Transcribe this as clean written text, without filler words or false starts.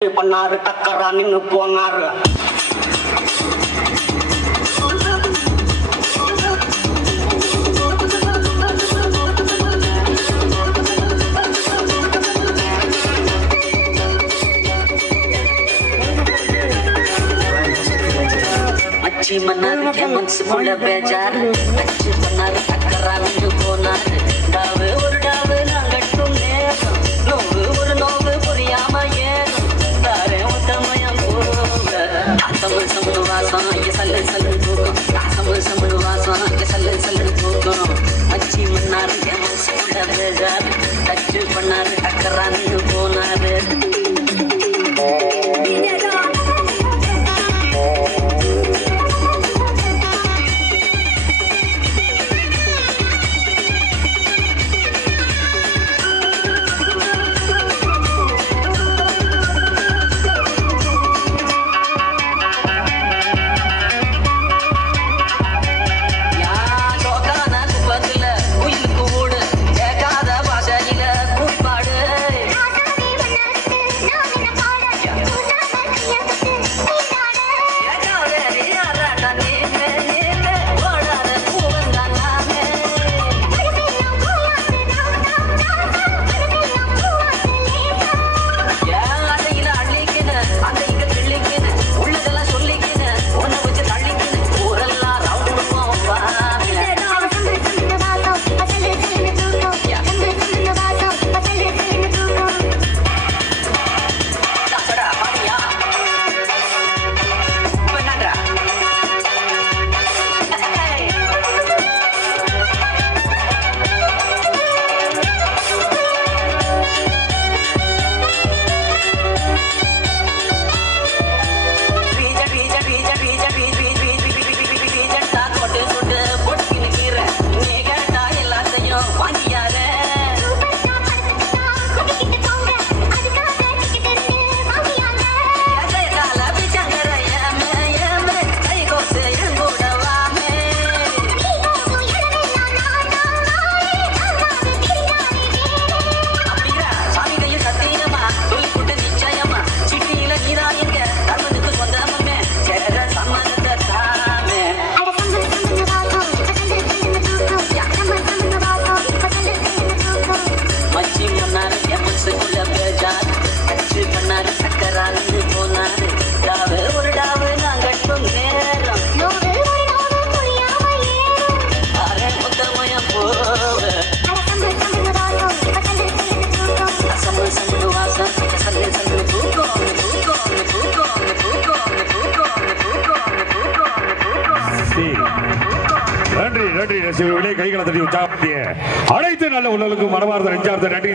பண்ணாரு டக்கரா நின்னு போனாரு. अच्छी मनार के मनस मुड़ बेजार अच्छी मनार टकरा निन्नु पोनार डावे और डावे नांगट्टुन्ने नोवे और नोवे पुरियाम येनु तारे उतमयं गोर आसम समनु वासा ये सल सल तूको आसम समनु वासा ये सल सल तूको अच्छी मनार के मनस मुड़ बेजार अच्छी मनार टकरा निन्नु पोनार நன்றி நன்றி கைகளை தட்டி உற்சாகப்படுத்திய அனைத்து நல்ல உள்ளவர்களுக்கும் மனமார்ந்த நெஞ்சார்ந்த நன்றி.